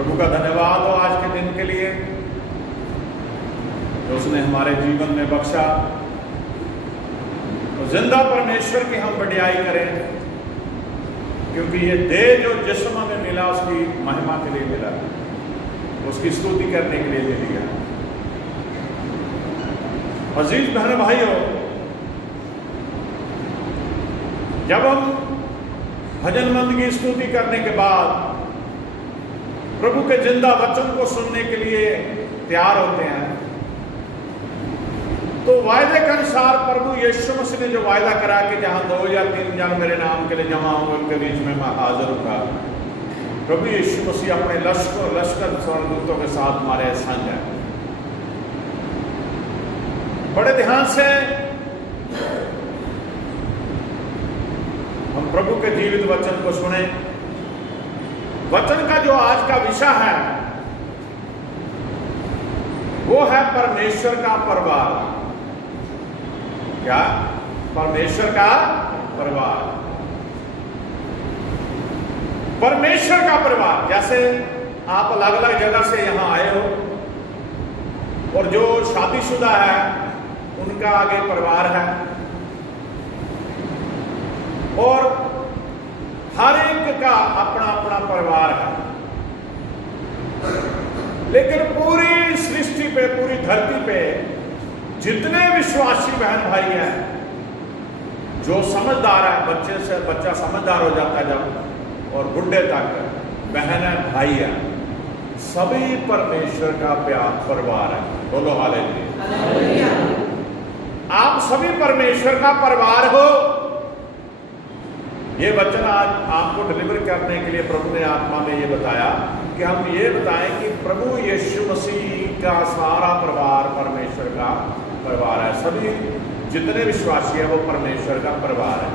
प्रभु का धन्यवाद हो आज के दिन के लिए जो उसने हमारे जीवन में बख्शा। तो जिंदा परमेश्वर की हम बढ़ियाई करें, क्योंकि ये देह जो जिस्म में मिला उसकी महिमा के लिए मिला, उसकी स्तुति करने के लिए दे दिया। अजीज बहन भाइयों, जब हम भजन मंद की स्तुति करने के बाद प्रभु के जिंदा वचन को सुनने के लिए तैयार होते हैं, तो वायदे के अनुसार प्रभु यीशु मसीह ने जो वायदा करा कि जहां 2 या 3 जन मेरे नाम के लिए जमा होंगे उनके बीच में मैं हाजिर होगा, प्रभु यीशु मसीह अपने लश्कर स्वर्गदूतों के साथ हमारे संग है। बड़े ध्यान से हम प्रभु के जीवित वचन को सुने। वचन का जो आज का विषय है वो है परमेश्वर का परिवार। क्या? परमेश्वर का परिवार। परमेश्वर का परिवार। जैसे आप अलग अलग जगह से यहां आए हो और जो शादीशुदा है उनका आगे परिवार है, और हर एक का अपना अपना परिवार है। लेकिन पूरी सृष्टि पे, पूरी धरती पे जितने विश्वासी बहन भाई हैं, जो समझदार है, बच्चे से बच्चा समझदार हो जाता है जब, और बुढ़े तक बहन है, भाई है, सभी परमेश्वर का प्यार परिवार है। बोलो हालेलुया। आप सभी परमेश्वर का परिवार हो। ये वचन आज आपको डिलीवर करने के लिए प्रभु ने आत्मा में ये बताया कि हम ये बताएं कि प्रभु यीशु मसीह का सारा परिवार परमेश्वर का परिवार है। सभी जितने विश्वासी है वो परमेश्वर का परिवार है।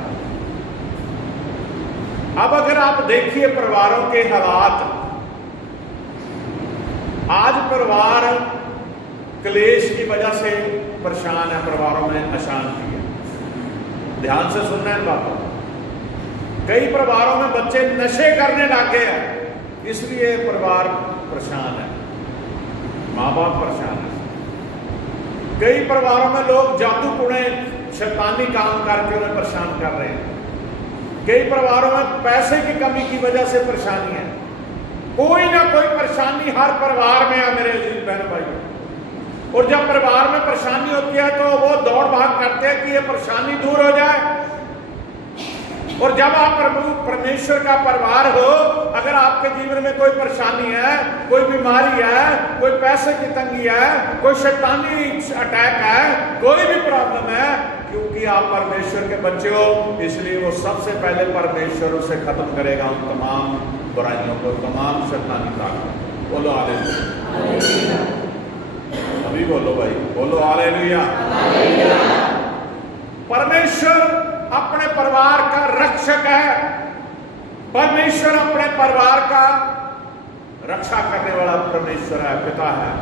अब अगर आप देखिए परिवारों के हालात, आज परिवार क्लेश की वजह से परेशान है, परिवारों में अशांति है। ध्यान से सुनना है बातों। कई परिवारों में बच्चे नशे करने लगे हैं, इसलिए परिवार परेशान है, माँ बाप परेशान है। कई परिवारों में लोग जादू टोने शैतानी काम करके उन्हें परेशान कर रहे हैं। कई परिवारों में पैसे की कमी की वजह से परेशानी है। कोई ना कोई परेशानी हर परिवार में है मेरे अजीज बहन भाइयों। और जब परिवार में परेशानी होती है तो वो दौड़ भाग करते हैं कि ये परेशानी दूर हो जाए। और जब आप परमेश्वर का परिवार हो, अगर आपके जीवन में कोई परेशानी है, कोई बीमारी है, कोई पैसे की तंगी है, कोई शैतानी अटैक है, कोई भी प्रॉब्लम है, क्योंकि आप परमेश्वर के बच्चे हो, इसलिए वो सबसे पहले परमेश्वर उसे खत्म करेगा, उन तमाम बुराइयों को, तमाम शैतानी ताकत। बोलो हालेलुया। अभी बोलो भाई, बोलो हालेलुया। परमेश्वर अपने परिवार का रक्षक है। परमेश्वर अपने परिवार का रक्षा करने वाला परमेश्वर है, पिता है।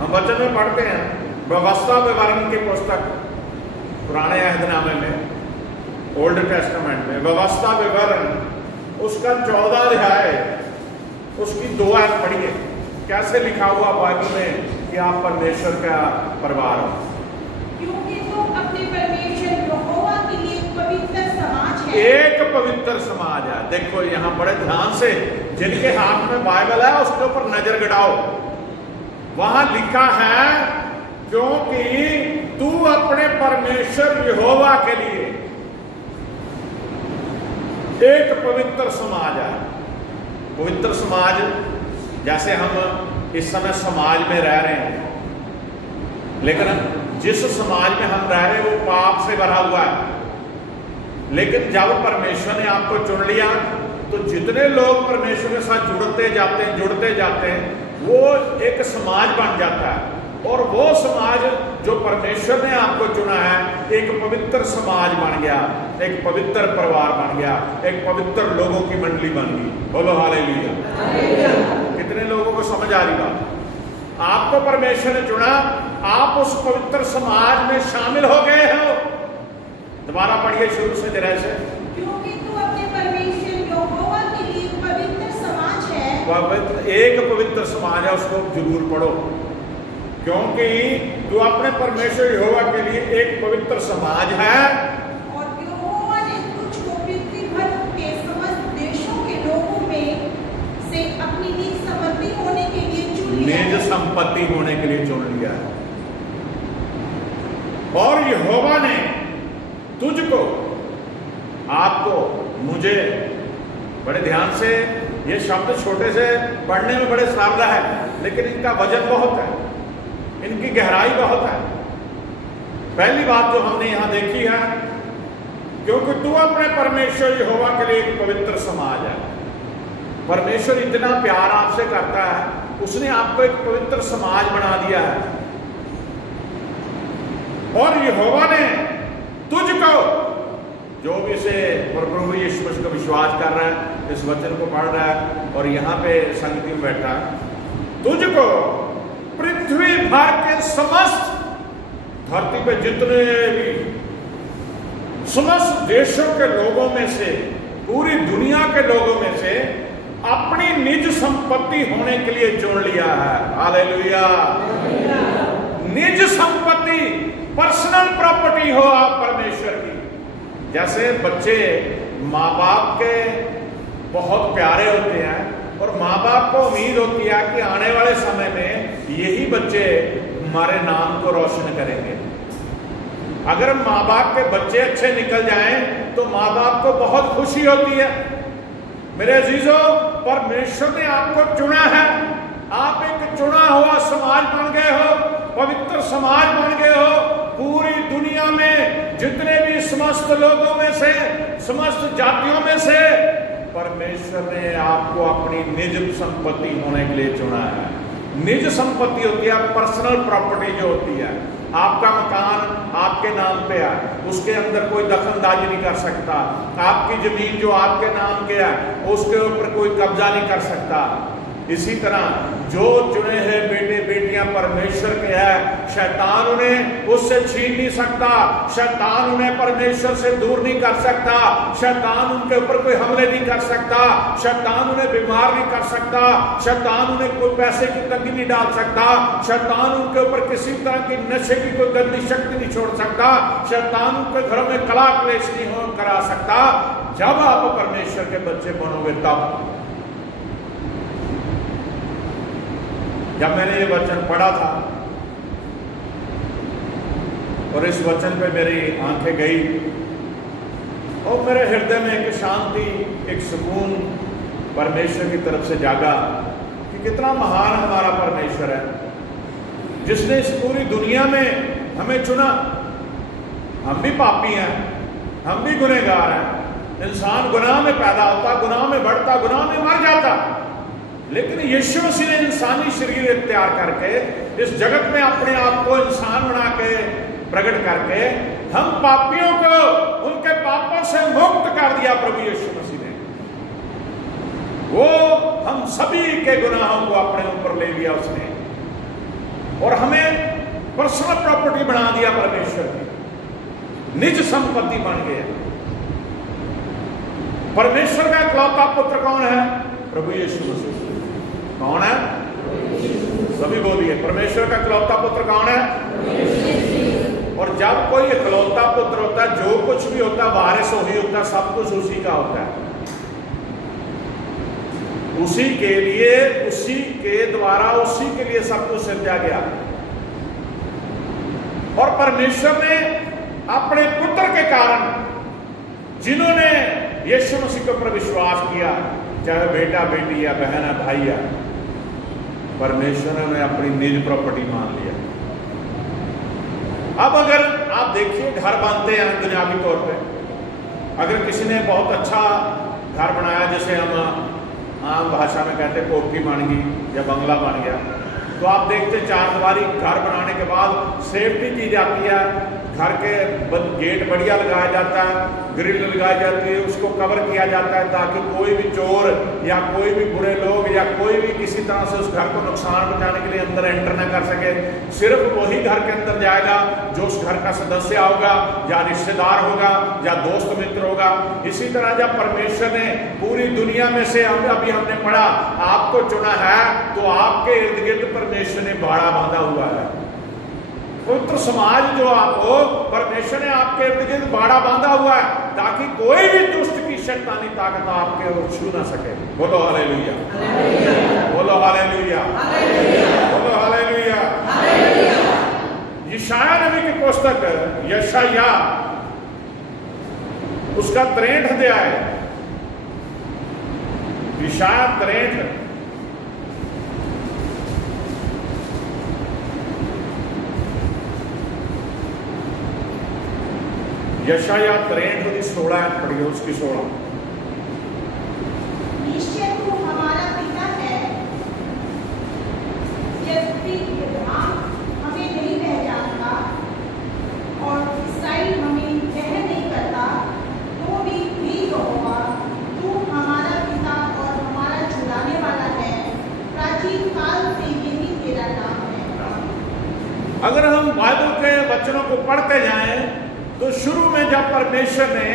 हम वचन में पढ़ते हैं, व्यवस्था विवरण की पुस्तक पुराने अहदनामे में, ओल्ड टेस्टामेंट में, व्यवस्था विवरण उसका 14 अध्याय, उसकी 2 आयत पढ़िए। कैसे लिखा हुआ बाइबल में कि आप परमेश्वर का परिवार हो। क्योंकि तुम अपने परमेश्वर यहोवा के लिए पवित्र समाज है। एक पवित्र समाज है। देखो यहाँ बड़े ध्यान से, जिनके हाथ में बाइबल है उसके ऊपर नजर गड़ाओ। वहां लिखा है, क्योंकि तू अपने परमेश्वर यहोवा के लिए एक पवित्र समाज है। पवित्र समाज, जैसे हम इस समय समाज में रह रहे हैं, लेकिन जिस समाज में हम रह रहे हैं वो पाप से भरा हुआ है। लेकिन जब परमेश्वर ने आपको चुन लिया तो जितने लोग परमेश्वर के साथ जुड़ते जाते हैं वो एक समाज बन जाता है। और वो समाज जो परमेश्वर ने आपको चुना है, एक पवित्र समाज बन गया, एक पवित्र परिवार बन गया, एक पवित्र लोगों की मंडली बन गई। बोलो हालेलुया। कितने लोगों को समझ आ रही बात? आपको परमेश्वर ने चुना, आप उस पवित्र समाज में शामिल हो गए हो। दोबारा पढ़िए शुरू से जरा से। क्योंकि तू अपने परमेश्वर यहोवा के लिए पवित्र समाज है। एक पवित्र समाज है, उसको जरूर पढ़ो, क्योंकि तू अपने परमेश्वर यहोवा के लिए एक पवित्र समाज है। और यहोवा ने तुझको पृथ्वी भर के समस्त देशों के लोगों में से अपनी निज संपत्ति होने के लिए चुन लिया है। निज संपत्ति होने के लिए चुन लिया है। और यहोवा ने तुझको, आपको, मुझे, बड़े ध्यान से, ये शब्द छोटे से पढ़ने में बड़े सरल है, लेकिन इनका वजन बहुत है, इनकी गहराई बहुत है। पहली बात जो हमने यहां देखी है, क्योंकि तू अपने परमेश्वर यहोवा के लिए एक पवित्र समाज है। परमेश्वर इतना प्यार आपसे करता है, उसने आपको एक पवित्र समाज बना दिया है। और यहोवा ने तुझको, जो भी इसे प्रभु यीशु मसीह का विश्वास कर रहा है, इस वचन को पढ़ रहा है और यहाँ पे संगति में बैठा है, तुझको पृथ्वी भर के समस्त, धरती पे जितने भी समस्त देशों के लोगों में से, पूरी दुनिया के लोगों में से अपनी निज संपत्ति होने के लिए चुन लिया है। हालेलुया। निज संपत्ति, पर्सनल प्रॉपर्टी हो आप परमेश्वर की। जैसे बच्चे माँ बाप के बहुत प्यारे होते हैं और माँ बाप को उम्मीद होती है कि आने वाले समय में यही बच्चे हमारे नाम को रोशन करेंगे। अगर माँ बाप के बच्चे अच्छे निकल जाएं तो माँ बाप को बहुत खुशी होती है। मेरे अजीजों, परमेश्वर ने आपको चुना है, आप एक चुना हुआ समाज बन गए हो, पवित्र समाज बन गए हो। पूरी दुनिया में जितने भी समस्त लोगों में से, समस्त जातियों में से परमेश्वर ने आपको अपनी निज संपत्ति होने के लिए चुना है। निज संपत्ति होती है पर्सनल प्रॉपर्टी, जो होती है आपका मकान आपके नाम पे है, उसके अंदर कोई दखलंदाजी नहीं कर सकता। आपकी जमीन जो आपके नाम के है, उसके ऊपर कोई कब्जा नहीं कर सकता। इसी तरह जो चुने हैं बेटे बेटियां परमेश्वर के हैं, शैतान उन्हें उससे छीन नहीं सकता, शैतान उन्हें परमेश्वर से दूर नहीं कर सकता, शैतान उनके ऊपर कोई हमले नहीं कर सकता, शैतान उन्हें बीमार नहीं कर सकता, शैतान उन्हें कोई पैसे की तंगी नहीं डाल सकता, शैतान उनके ऊपर किसी तरह की नशे की कोई गंदी शक्ति नहीं छोड़ सकता, शैतान उनके घरों में कला क्लेश नहीं करा सकता। जब आप परमेश्वर के बच्चे बनोगे तब। जब मैंने ये वचन पढ़ा था और इस वचन पे मेरी आंखें गई और मेरे हृदय में एक शांति, एक सुकून परमेश्वर की तरफ से जागा कि कितना महान हमारा परमेश्वर है, जिसने इस पूरी दुनिया में हमें चुना। हम भी पापी हैं, हम भी गुनहगार हैं। इंसान गुनाह में पैदा होता, गुनाह में बढ़ता, गुनाह में मर जाता, लेकिन यीशु मसीह ने इंसानी शरीर इख्तियार करके इस जगत में अपने आप को इंसान बना के प्रकट करके हम पापियों को उनके पापों से मुक्त कर दिया। प्रभु यीशु मसीह ने वो हम सभी के गुनाहों को अपने ऊपर ले लिया उसने, और हमें पर्सनल प्रॉपर्टी बना दिया। परमेश्वर की निज संपत्ति बन गया। परमेश्वर का इकलौता पुत्र कौन है? प्रभु यीशु मसीह। कौन है? सभी बोलिए, परमेश्वर का इकलौता पुत्र कौन है? और जब कोई इकलौता पुत्र होता है, जो कुछ भी होता है वारिस वही होता है, सब कुछ उसी का होता है। उसी के लिए, उसी के द्वारा, उसी के लिए सब कुछ सृजा गया। और परमेश्वर ने अपने पुत्र के कारण, जिन्होंने यीशु मसीह के ऊपर विश्वास किया, चाहे बेटा बेटी या बहन है भाई है, परमेश्वर ने अपनी निज प्रॉपर्टी मान लिया। अब अगर आप देखिए, घर बनते हैं दुनियावी तौर पे, अगर किसी ने बहुत अच्छा घर बनाया, जैसे हम आम भाषा में कहते हैं कोठी बन गई या बंगला बन गया, तो आप देखते चार दीवारी घर बनाने के बाद सेफ्टी की जाती है, घर के गेट बढ़िया लगाया जाता है, ग्रिल लगाई जाती है, उसको कवर किया जाता है ताकि कोई भी चोर या कोई भी बुरे लोग या कोई भी किसी तरह से उस घर को नुकसान पहुंचाने के लिए अंदर एंटर न कर सके। सिर्फ वही घर के अंदर जाएगा जो उस घर का सदस्य होगा या रिश्तेदार होगा या दोस्त मित्र होगा। इसी तरह जब परमेश्वर ने पूरी दुनिया में से अभी हमने पढ़ा आपको चुना है, तो आपके इर्द गिर्द परमेश्वर ने बाड़ा बांधा हुआ है। पवित्र समाज जो आपको परमेश्वर ने आपके इर्द गिर्द बाड़ा बांधा हुआ है ताकि कोई भी दुष्ट की शैतानी ताकत आपके ओर छू ना सके। बोलो हालेलुया, बोलो हालेलुया, बोलो हालेलुया। यशायाह नबी की पुस्तक यशायाह उसका 63 अध्याय, यशायाह 63 यशायाह 63 16 पढ़िए, उसकी 16। निश्चय तू हमारा पिता है, यद्यपि अब्राहम हमें नहीं पहचानता और इसराइल हमें ग्रहण नहीं करता, तो भी यहोवा तू हमारा पिता और हमारा छुड़ाने वाला है, प्राचीन काल से यही तेरा नाम है। अगर हम बाइबल के वचनों को पढ़ते जाएं तो शुरू में जब परमेश्वर ने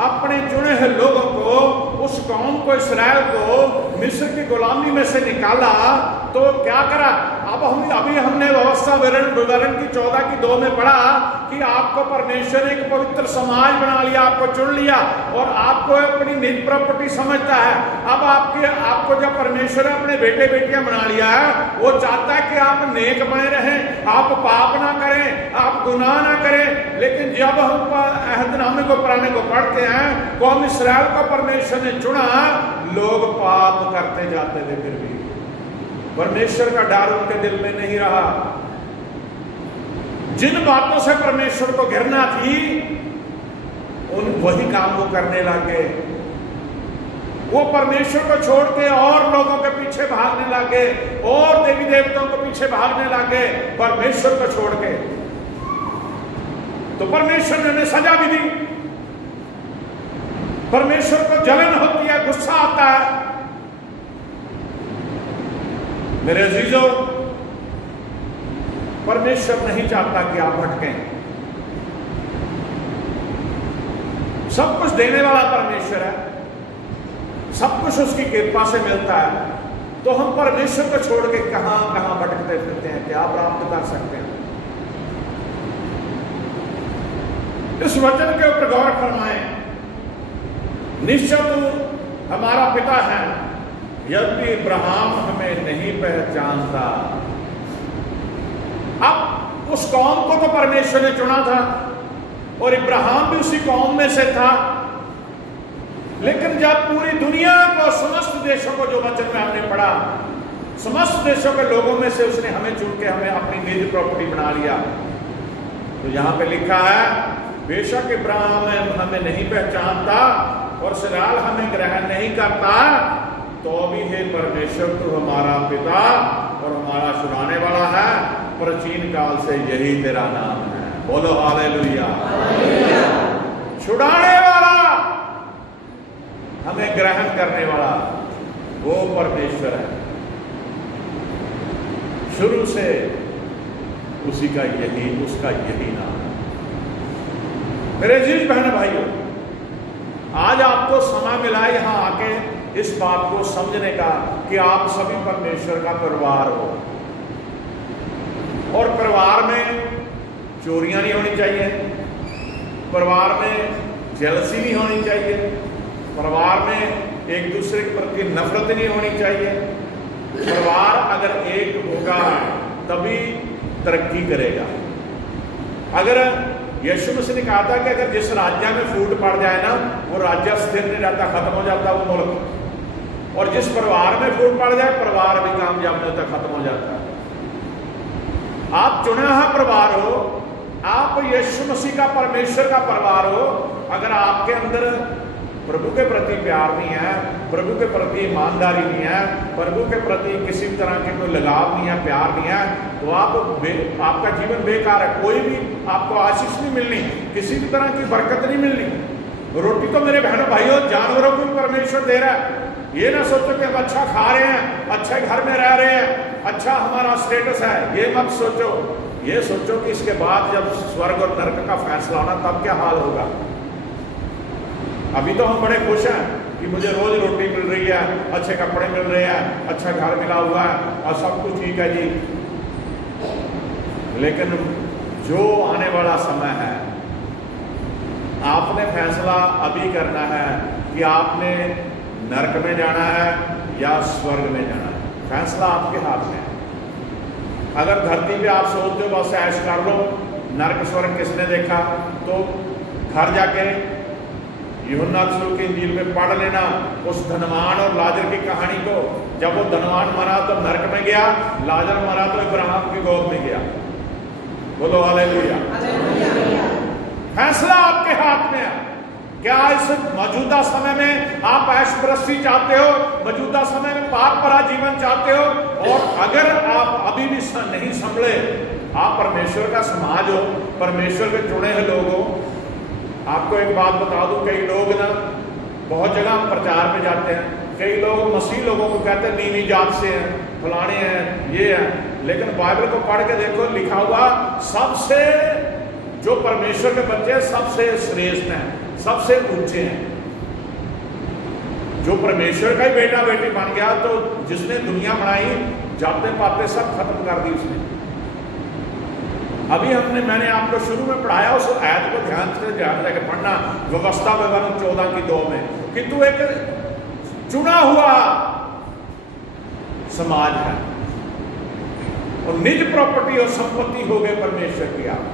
अपने चुने हुए लोगों को, उस कौम को, इसराइल को मिस्र की गुलामी में से निकाला तो क्या करा? अब अभी हमने व्यवस्था विवरण की 14 की 2 में पढ़ा कि आपको परमेश्वर ने एक पवित्र समाज बना लिया, आपको चुन लिया और आपको अपनी निज प्रॉपर्टी समझता है। अब आपको जब परमेश्वर ने अपने बेटे बेटियां बना लिया है, वो चाहता है कि आप नेक बने रहें, आप पाप ना करें, आप गुनाह ना करें। लेकिन जब हम अहदनामे को पुराने को पढ़ते हैं, कौम इस्राएल को परमेश्वर ने चुना, लोग पाप करते जाते थे, फिर भी परमेश्वर का डर उनके दिल में नहीं रहा। जिन बातों से परमेश्वर को घृणा थी उन वही काम वो करने लगे। वो परमेश्वर को छोड़ के और लोगों के पीछे भागने लगे और देवी देवताओं के पीछे भागने लगे परमेश्वर को छोड़ के। तो परमेश्वर ने उन्हें सजा भी दी। परमेश्वर को जलन होती है, गुस्सा आता है। मेरे अजीजों, परमेश्वर नहीं चाहता कि आप भटकें। सब कुछ देने वाला परमेश्वर है, सब कुछ उसकी कृपा से मिलता है। तो हम परमेश्वर को छोड़ के कहां कहां भटकते फिरते हैं, क्या प्राप्त कर सकते हैं? इस वचन के ऊपर गौर फरमाएं। निश्चय तू हमारा पिता है, यद्यपि अब्राहम हमें नहीं पहचानता। अब उस कौम को तो परमेश्वर ने चुना था और अब्राहम भी उसी कौम में से था। लेकिन जब पूरी दुनिया को, समस्त देशों को, जो वचन में हमने पढ़ा, समस्त देशों के लोगों में से उसने हमें चुन के हमें अपनी निज प्रॉपर्टी बना लिया। तो यहां पे लिखा है, बेशक अब्राहम हमें नहीं पहचानता और इसराइल हमें ग्रहण नहीं करता, तो भी हे परमेश्वर तू हमारा पिता और हमारा छुड़ाने वाला है, प्राचीन काल से यही तेरा नाम है। बोलो हालेलुया। छुड़ाने वाला, हमें ग्रहण करने वाला वो परमेश्वर है। शुरू से उसका यही नाम है। मेरे अजीज बहन भाइयों, आज आपको समय मिला है यहां आके इस बात को समझने का कि आप सभी परमेश्वर का परिवार हो और परिवार में चोरियां नहीं होनी चाहिए, परिवार में जेलसी नहीं होनी चाहिए, परिवार में एक दूसरे के प्रति नफरत नहीं होनी चाहिए। परिवार अगर एक होगा तभी तरक्की करेगा। अगर यीशु मसीह ने कहा था कि अगर जिस राज्य में फूट पड़ जाए ना, वो राज्य स्थिर नहीं रहता, खत्म हो जाता वो मुल्क। और जिस परिवार में फूट पड़ जाए, परिवार भी कामयाब नहीं होता, खत्म हो जाता है। आप चुना हुआ परिवार हो, आप यीशु मसीह का, परमेश्वर का परिवार हो। अगर आपके अंदर प्रभु के प्रति प्यार नहीं है, प्रभु के प्रति ईमानदारी नहीं है, प्रभु के प्रति किसी भी तरह के कोई लगाव नहीं है, प्यार नहीं है, तो आपका जीवन बेकार है। कोई भी आपको आशीष नहीं मिलनी, किसी भी तरह की बरकत नहीं मिलनी। रोटी तो मेरे बहनों भाइयों जानवरों को भी परमेश्वर दे रहा है। ये ना सोचो कि हम अच्छा खा रहे हैं, अच्छे घर में रह रहे हैं, अच्छा हमारा स्टेटस है, ये मत सोचो। ये सोचो कि इसके बाद जब स्वर्ग और नरक का फैसला होना तब क्या हाल होगा। अभी तो हम बड़े खुश हैं कि मुझे रोज रोटी मिल रही है, अच्छे कपड़े मिल रहे हैं, अच्छा घर मिला हुआ है और सब कुछ ठीक है जी। लेकिन जो आने वाला समय है, आपने फैसला अभी करना है कि आपने नरक में जाना है या स्वर्ग में जाना है। फैसला आपके हाथ में है। अगर धरती पे आप सोचते हो बस ऐश कर लो, नरक स्वर्ग किसने देखा, तो घर जाके यूहन्ना रसूल की इंजील में पढ़ लेना उस धनवान और लाजर की कहानी को। जब वो धनवान मरा तो नरक में गया, लाजर मरा तो इब्राहिम की गोद में गया। बोलो हालेलुया। फैसला आपके हाथ में है। क्या इस मौजूदा समय में आप ऐशप्रस्ती चाहते हो, मौजूदा समय में पाप भरा जीवन चाहते हो? और अगर आप अभी भी नहीं संभले, आप परमेश्वर का समाज हो, परमेश्वर के चुने हुए लोग हो। आपको एक बात बता दूं, कई लोग ना बहुत जगह हम प्रचार में जाते हैं, कई लोग मसीह लोगों को कहते हैं नीवी जात से हैं, फलाने हैं, ये हैं। लेकिन बाइबल को पढ़ के देखो, लिखा हुआ सबसे जो परमेश्वर के बच्चे सबसे श्रेष्ठ हैं, सबसे ऊंचे हैं। जो परमेश्वर का ही बेटा बेटी बन गया, तो जिसने दुनिया बनाई, जाते पाते सब खत्म कर दी उसने। अभी मैंने आपको शुरू में पढ़ाया, उस आयत को ध्यान से पढ़ना, व्यवस्था विवरण 14 की 2 में, कि तू एक चुना हुआ समाज है और निज प्रॉपर्टी और संपत्ति हो गए परमेश्वर की आप।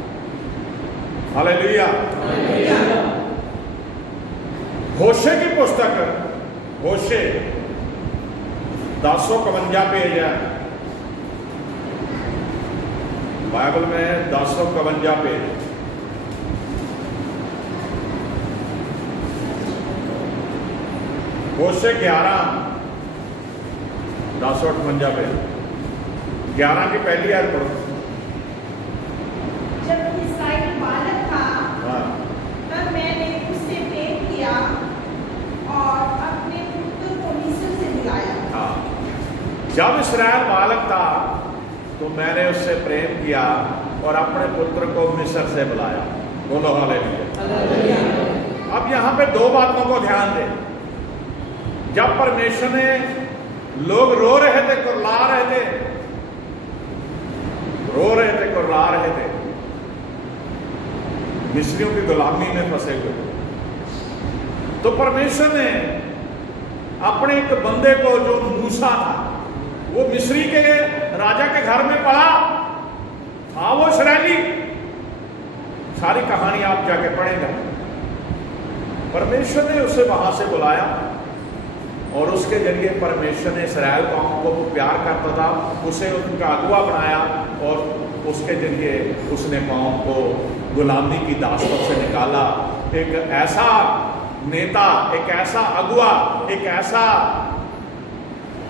हालेलुया। होशे की पुस्तक, होशे 1052 पेज है बाइबल में, 1052 पेज। होशे 11 1058 पेज, 11 की पहली आयत पढ़ो। जब इसराइल बालक था, हाँ, तब मैंने उससे प्रेम किया और अपने पुत्र को मिस्र से बुलाया। हाँ, जब इसराइल बालक था तो मैंने उससे प्रेम किया और अपने पुत्र को मिस्र से बुलाया। बोलो हालेलुया। अब यहां पे 2 बातों को ध्यान दें। जब परमेश्वर ने, लोग रो रहे थे, कुर्ला रहे थे, रो रहे थे, कुर्ला रहे थे, मिस्रियों की गुलामी में फंसे हुए, तो परमेश्वर ने अपने एक बंदे को, जो मूसा था, वो मिस्री के राजा के घर में पड़ा था, वो इस्राएली, सारी कहानी आप जाके पढ़ेंगे। परमेश्वर ने उसे वहां से बुलाया और उसके जरिए परमेश्वर ने इस्राएल कौम को प्यार करता था, उसे उनका अगुआ बनाया और उसके जरिए उसने कौम को गुलामी की दास्तान से निकाला। एक ऐसा नेता, एक ऐसा अगुआ, एक ऐसा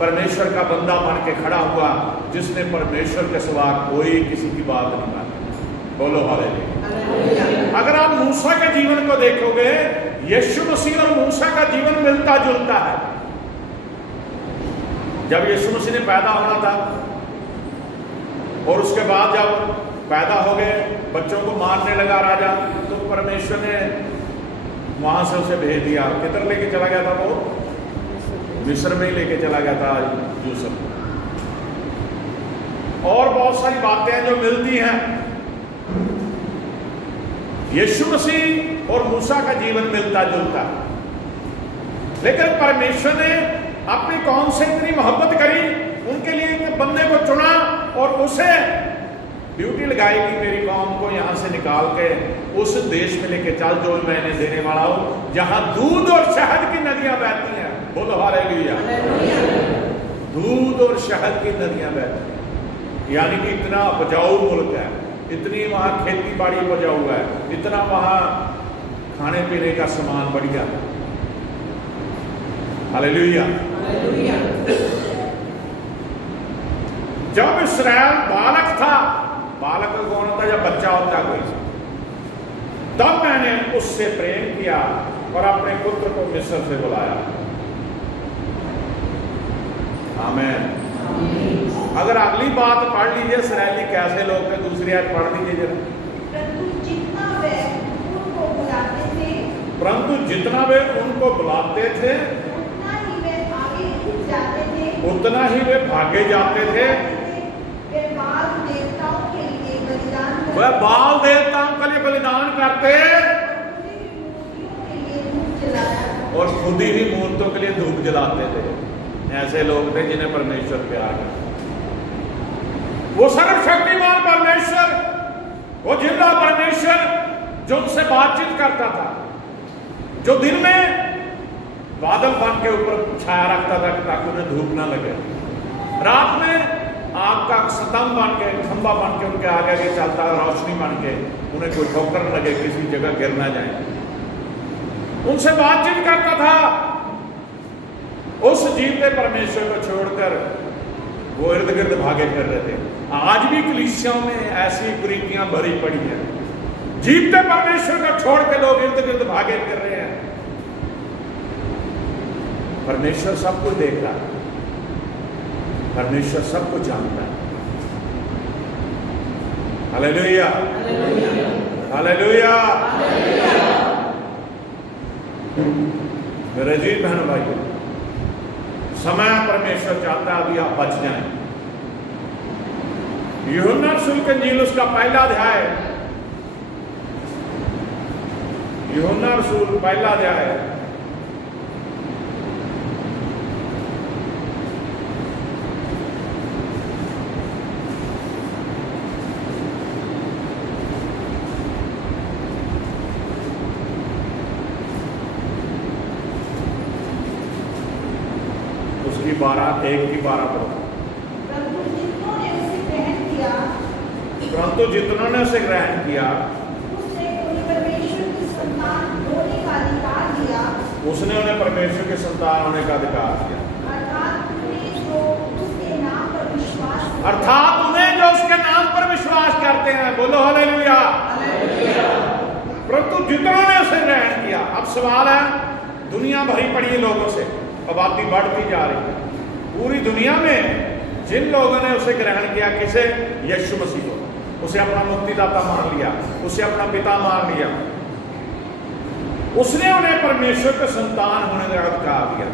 परमेश्वर का बंदा बन के खड़ा हुआ जिसने परमेश्वर के सिवा कोई किसी की बात नहीं मानी। बोलो हालेलुया। अगर आप मूसा के जीवन को देखोगे, यीशु मसीह और मूसा का जीवन मिलता जुलता है। जब यीशु मसीह ने पैदा होना था और उसके बाद जब पैदा हो गए, बच्चों को मारने लगा राजा, तो परमेश्वर ने वहां से उसे भेज दिया। किधर लेके चला गया था वो? मिस्र में ही लेके चला गया था यूसुफ। और बहुत सारी बातें जो मिलती हैं, यीशु मसीह और मूसा का जीवन मिलता जुलता है। लेकिन परमेश्वर ने अपनी कौम से इतनी मोहब्बत करी, उनके लिए एक बंदे को चुना और उसे ड्यूटी लगाई कि मेरी कौम को यहां से निकाल के उस देश में लेके चल जो मैंने देने वाला हूं, जहां दूध और शहद की नदियां बहती हैं। बोलो हालेलुया। दूध और शहद की नदियां बहती हैं, यानी कि इतना उपजाऊ मुल्क है, इतनी वहां खेती बाड़ी उपजाऊ है, इतना वहां खाने पीने का सामान बढ़िया है। हालेलुया। जब इस्राएल बालक था, बालक कौन होता या बच्चा होता कोई, तब मैंने उससे प्रेम किया और अपने पुत्र को मिस्र से बुलाया। आमीन। अगर अगली बात पढ़ लीजिए, इस्राएली कैसे लोग थे, दूसरी आयत पढ़ लीजिए जरा। परंतु जितना वे उनको बुलाते थे उतना ही वे भागे जाते थे। वह बाल देवताओं के लिए बलिदान करते और खुद ही मूर्तों के लिए धूप जलाते थे। ऐसे लोग थे जिन्हें परमेश्वर प्यार करता। वो सर्वशक्तिमान परमेश्वर, वो जिंदा परमेश्वर जो उनसे बातचीत करता था, जो दिन में बादल बन के ऊपर छाया रखता था ताकि उन्हें धूप ना लगे, रात में आग का स्तंभ बन के, खंबा बन के उनके आगे आगे चलता, रोशनी बन के, उन्हें कोई ठोकर न लगे, किसी जगह गिर ना जाए, उनसे बातचीत करता था। उस जीवते परमेश्वर को छोड़कर वो इर्द गिर्द भागे फिर रहे थे। आज भी कलीसियाओं में ऐसी कुरीतियां भरी पड़ी है, जीवते परमेश्वर को छोड़ के लोग इर्द गिर्द भागे फिर रहे हैं। परमेश्वर सब कुछ देख रहा है, परमेश्वर सब कुछ जानता है। Hallelujah, hallelujah. मेरे अजीज बहनों भाइयों, समय परमेश्वर चाहता है अभी आप बच जाएं। यूहन्ना रसूल की इंजील उसका पहला अध्याय, यूहन्ना रसूल पहला अध्याय उसकी 12:1 की 12 पढ़ो। परंतु जितनों ने उसे ग्रहण किया उसने उन्हें परमेश्वर की संतान होने का अधिकार दिया। अर्थात उन्हें जो उसके नाम पर विश्वास करते हैं। बोलो हालेलुया। परंतु जितनों ने उसे ग्रहण किया। अब सवाल है, दुनिया भरी पड़ी है लोगों से, आबादी बढ़ती जा रही है पूरी दुनिया में। जिन लोगों ने उसे ग्रहण किया, किसे? यीशु मसीह को, उसे अपना मुक्तिदाता मान लिया, उसे अपना पिता मान लिया, उसने उन्हें परमेश्वर के संतान होने का अधिकार दिया।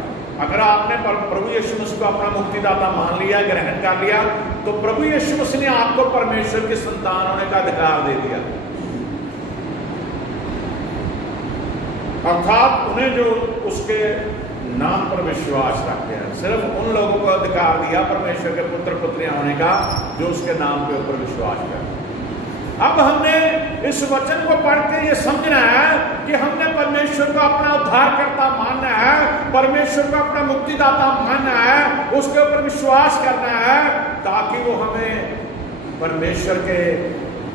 अगर आपने प्रभु यीशु मसीह को अपना मुक्तिदाता मान लिया, ग्रहण कर लिया, तो प्रभु यीशु मसीह ने आपको परमेश्वर के संतान होने का अधिकार दे दिया। अर्थात उन्हें जो उसके नाम पर विश्वास रखते हैं, सिर्फ उन लोगों को अधिकार दिया परमेश्वर के पुत्र पुत्रियां होने का जो उसके नाम के ऊपर विश्वास करते हैं। अब हमने इस वचन को पढ़ के ये समझना है कि हमने परमेश्वर को अपना उद्धारकर्ता मानना है, परमेश्वर को अपना मुक्तिदाता मानना है, उसके ऊपर विश्वास करना है, ताकि वो हमें परमेश्वर के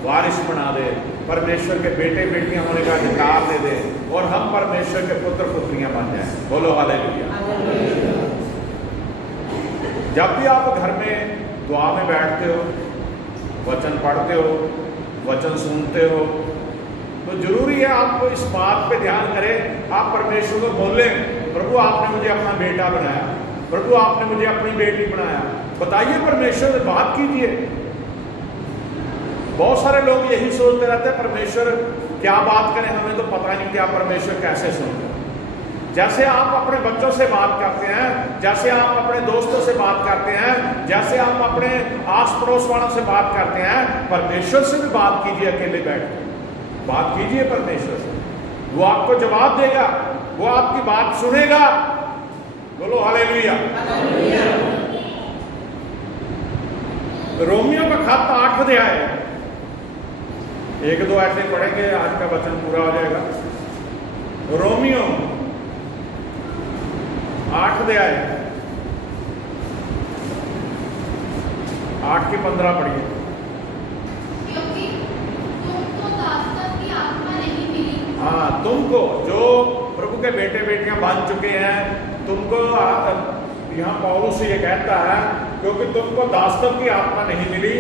वारिस बना दे, परमेश्वर के बेटे बेटियां होने का अधिकार दे दे, और हम परमेश्वर के पुत्र पुत्रियां बन जाएं। बोलो हालेलुया। जब भी आप घर में दुआ में बैठते हो, वचन पढ़ते हो, वचन सुनते हो, तो जरूरी है आपको इस बात पे ध्यान करें, आप परमेश्वर को बोलें, प्रभु आपने मुझे अपना बेटा बनाया, प्रभु आपने मुझे अपनी बेटी बनाया, बताइए परमेश्वर से बात कीजिए। बहुत सारे लोग यही सोचते रहते हैं परमेश्वर क्या बात करें, हमें तो पता नहीं क्या परमेश्वर कैसे सुनते। जैसे आप अपने बच्चों से बात करते हैं, जैसे आप अपने दोस्तों से बात करते हैं, जैसे आप अपने आस पड़ोस वालों से बात करते हैं, परमेश्वर से भी बात कीजिए। अकेले बैठ के बात कीजिए परमेश्वर से, वो आपको जवाब देगा, वो आपकी बात सुनेगा। बोलो हालेलुया। रोमियो का खत 8 अध्याय, 1-2 ऐसे पढ़ेंगे, आज का वचन पूरा हो जाएगा। रोमियो 8 अध्याय 8 की 15 पढ़िए। क्योंकि तुमको दासत्व की आत्मा नहीं मिली। हाँ, तुमको जो प्रभु के बेटे बेटियां बन चुके हैं, तुमको यहाँ पौलुस ये कहता है क्योंकि तुमको दासत्व की आत्मा नहीं मिली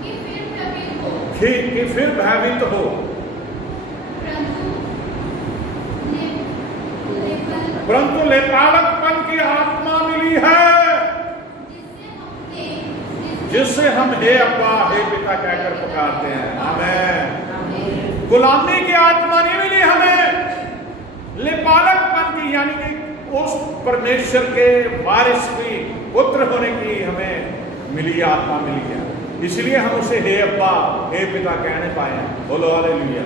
कि फिर भयभीत हो, कि फिर भयभीत हो, परंतु लेपालकपन की आत्मा मिली है, जिससे हम हे अब्बा हे पिता कहकर पुकारते हैं। आमीन। गुलामी की आत्मा नहीं मिली हमें, लेपालकपन की यानी कि उस परमेश्वर के वारिस की पुत्र होने की हमें मिली आत्मा मिली है, इसलिए हम उसे हे अब्बा हे पिता कहने पाए हैं। बोलो हालेलुया।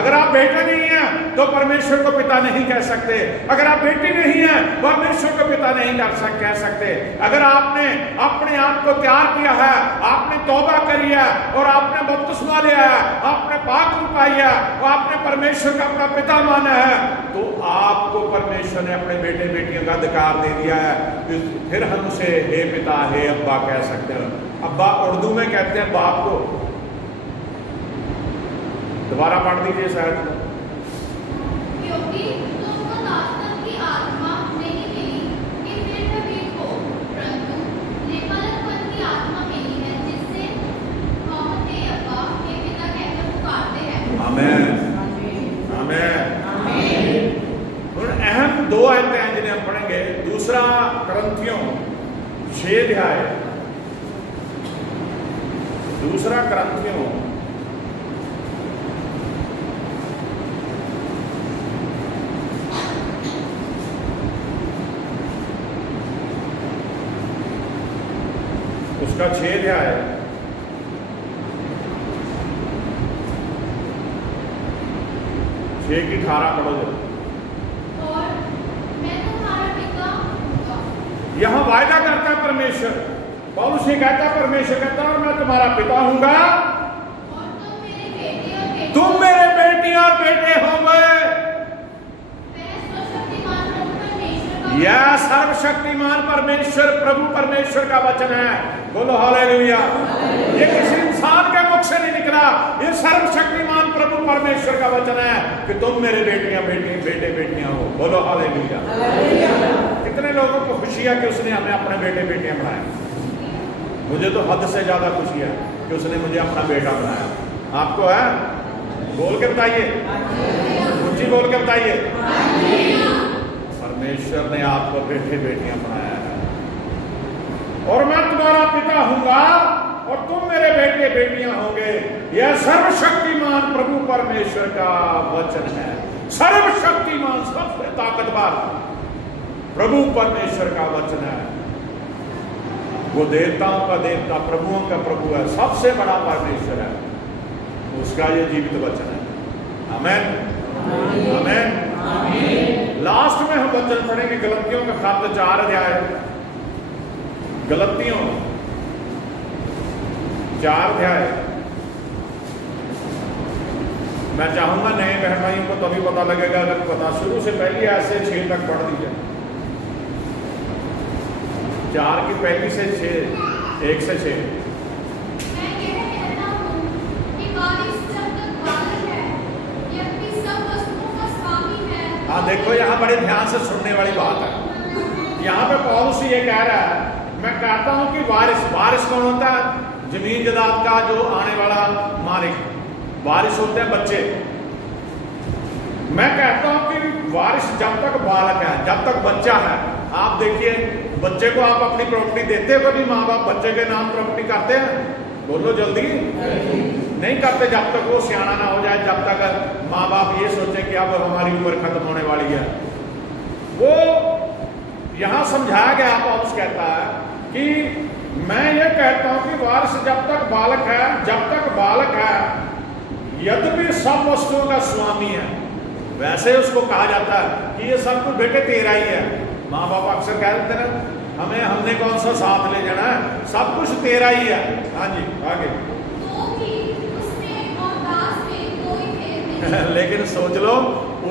अगर आप बेटे नहीं हैं तो परमेश्वर को पिता नहीं कह सकते, अगर आप बेटी नहीं हैं परमेश्वर को पिता नहीं कह सकते। अगर आपने अपने आप को तैयार किया है, आपने तौबा करी है और आपने बपतिस्मा लिया है, आपने पाक रूप पाई है और आपने परमेश्वर का अपना पिता माना है, तो आपको परमेश्वर ने अपने बेटे बेटियों का अधिकार दे दिया है। फिर हम उसे हे पिता हे अब्बा कह सकते हैं। अब्बा उर्दू में कहते हैं बाप को। दोबारा पढ़ दीजिए शायद। क्योंकि तुमको दासत्व की आत्मा नहीं मिली कि फिर भयभीत हो, परंतु लेपालकपन की आत्मा मिली है, जिससे हम हे अब्बा हे पिता कहकर पुकारते हैं। आमीन आमीन। अहम दो आयतें हैं जिन्हें हम पढ़ेंगे। दूसरा करंथियों 6 अध्याय, दूसरा करंथियों 6 अध्याय 6 की 18 पढ़ो जरा। और मैं तुम्हारा पिता हूँगा। यहां वायदा करता है परमेश्वर, पौलुस ये कहता है परमेश्वर कहता है मैं तुम्हारा पिता हूंगा और तुम मेरे बेटी और बेटे होंगे। यह सर्वशक्तिमान परमेश्वर प्रभु परमेश्वर का वचन है। बोलो हालेलुया। ये किसी इंसान के मुख से नहीं निकला, ये सर्वशक्तिमान प्रभु परमेश्वर का वचन है कि तुम मेरे बेटियां बेटे बेटियां हो। बोलो हालेलुया। कितने लोगों को खुशी है कि उसने हमें अपने बेटे बेटियां बनाया। मुझे तो हद से ज्यादा खुशी है कि उसने मुझे अपना बेटा बनाया। आपको है? बोल के बताइए, ऊंची बोल के बताइए। परमेश्वर ने आपको बेटे बेटियां बनाया है। और मैं तुम्हारा पिता हूंगा और तुम मेरे बेटे बेटियां होंगे। यह सर्वशक्तिमान प्रभु परमेश्वर का वचन है। सर्वशक्तिमान सबसे ताकतवर प्रभु परमेश्वर का वचन है। वो देवताओं का देवता प्रभुओं का प्रभु है, सबसे बड़ा परमेश्वर है, उसका ये जीवित वचन है। आमीन आमीन। लास्ट में हम वचन पढ़ेंगे गलतियों का खाते 4 अध्याय, गलतियों 4 अध्याय। मैं चाहूंगा नए बहन भाइयों को तभी पता लगेगा अगर पता शुरू से पहली ऐसे 6 तक पढ़ दीजिए। 4 की पहली से 6, 1 से 6। मैं यह कहता हूँ कि वारिस जब तक बालक है, व्यक्ति सब वस्तुओं का स्वामी है। हाँ देखो, यहाँ बड़े ध्यान से सुनने वाली बात है। यहाँ पे पौलुस ये कह रहा है, मैं कहता हूँ कि वारिस कौन होता है? जमीन जायदाद का जो आने वाला मालिक। वारिस होते हैं बच्चे। मैं कहता हूँ कि वारिस जब तक बालक है, जब तक बच्चा है। आप देखिए, बच्चे को आप अपनी प्रॉपर्टी देते हो, कभी माँ बाप बच्चे के नाम प्रॉपर्टी करते हैं? बोलो जल्दी। नहीं करते जब तक वो सियाना ना हो जाए, जब तक माँ बाप ये सोचे कि अब हमारी उम्र खत्म होने वाली है। वो यहां समझाया गया। पौलुस कहता है कि मैं ये कहता हूं कि वारिस जब तक बालक है, जब तक बालक है, यद्यपि सब वस्तुओं का स्वामी है। वैसे उसको कहा जाता है कि ये सब कुछ बेटे तेरा ही है। माँ बाप अक्सर कह देते ना, हमने कौन सा साथ ले जाना है, सब कुछ तेरा ही है। हाँ जी आगे। तो भी उसमें और दास में कोई भेद नहीं। लेकिन सोच लो,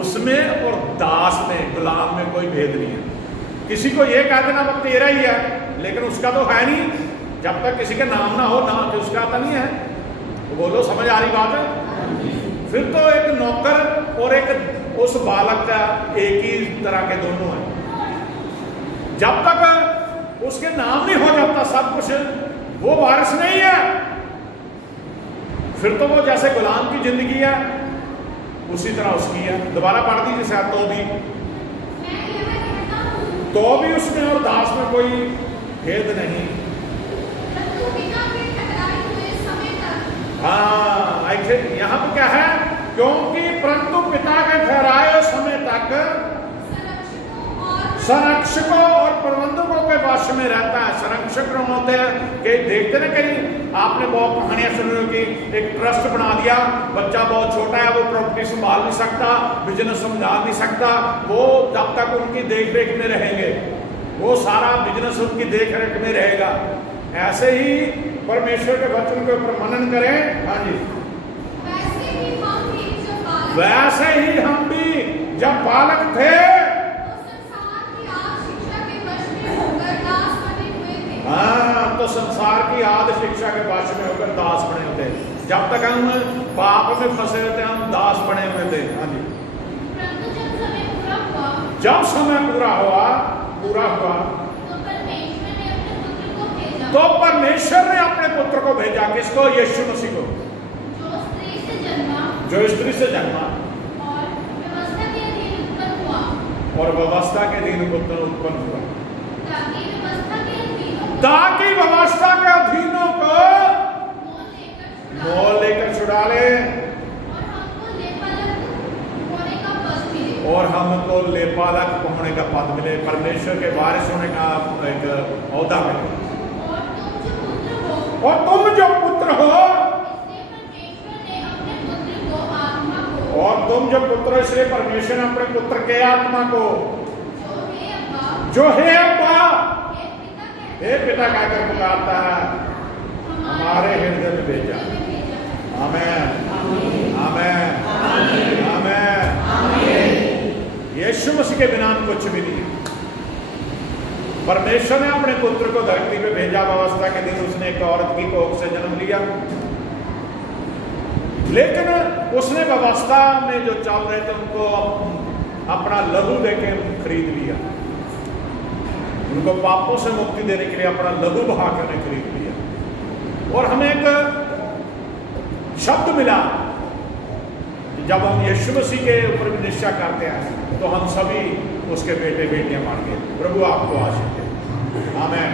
उसमें और दास में, गुलाम में कोई भेद नहीं है। किसी को ये कह देना वो तेरा ही है, लेकिन उसका तो है नहीं। जब तक किसी के नाम ना हो, नाम उसका तो नहीं है। तो बोलो, समझ आ रही बात है? फिर तो एक नौकर और एक उस बालक का एक ही तरह के दोनों हैं। जब तक उसके नाम नहीं हो जाता सब कुछ, वो वारिस नहीं है। फिर तो वो जैसे गुलाम की जिंदगी है उसी तरह उसकी है। दोबारा पढ़ दीजिए शायद। तो भी उसमें और दास में कोई भेद नहीं। हाँ, यहाँ पे क्या है, क्योंकि परंतु पिता के ठहराए समय तक संरक्षकों और प्रबंधकों के वश में रहता है। संरक्षक होते हैं कि देखते ना, कहीं आपने बहुत कहानियां सुनी होगी, एक ट्रस्ट बना दिया, बच्चा बहुत छोटा है, वो प्रॉपर्टी संभाल नहीं सकता, बिजनेस संभाल नहीं सकता, वो जब तक उनकी देख रेख में रहेंगे वो सारा बिजनेस उनकी देख रेख में रहेगा। ऐसे ही परमेश्वर के वचन के ऊपर मनन करें। हाँ जी, वैसे ही हम भी जब बालक थे हाँ, तो संसार की आदि शिक्षा के वश में होकर दास बने होते। जब तक हम पाप में फंसे होते हम दास बने हुए थे। हाँ जी, जब समय पूरा हुआ तो परमेश्वर ने अपने पुत्र को भेजा। किसको? यीशु मसीह को, जो स्त्री से जन्मा और व्यवस्था के अधीन पुत्र उत्पन्न हुआ, ताकि व्यवस्था के अधीनों को मोल लेकर छुड़ा ले और हमको लेपालक होने का पद मिले, परमेश्वर के वारिस होने का एक औदा मिले। और तुम जो पुत्र हो, और तुम जो पुत्र, इसलिए परमेश्वर ने अपने पुत्र के आत्मा को, जो है अब्बा, हे पिता कहकर पुकारता है, हमारे हृदय में भेजा। आमेन, आमेन, आमेन। यीशु मसीह के बिना कुछ भी नहीं। परमेश्वर ने अपने पुत्र को धरती पे भेजा। व्यवस्था के दिन उसने एक औरत की कोख से जन्म लिया, लेकिन उसने व्यवस्था में जो चल रहे थे उनको अपना लहू देके खरीद लिया। उनको पापों से मुक्ति देने के लिए अपना लहू बहाकर ने खरीद लिया। और हमें एक शब्द मिला, जब हम यीशु मसीह के ऊपर निश्चय करते हैं तो हम सभी उसके बेटे बेटियां बन गए। प्रभु आपको आशीष दे। आमीन।